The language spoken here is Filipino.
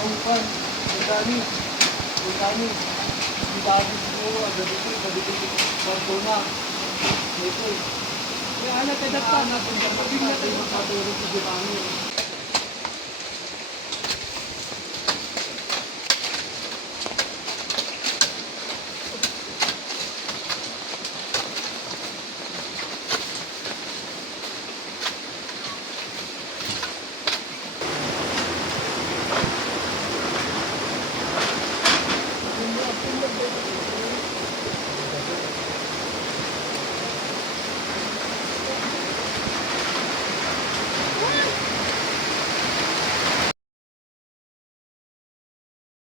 Mahupan. Ang dami. Ang dami. Ang dami siguro. Agad ito. Bartona. Ito eh. Kaya anak, kadap ka. Kailangan natin kapag natin magkatulog sa dami.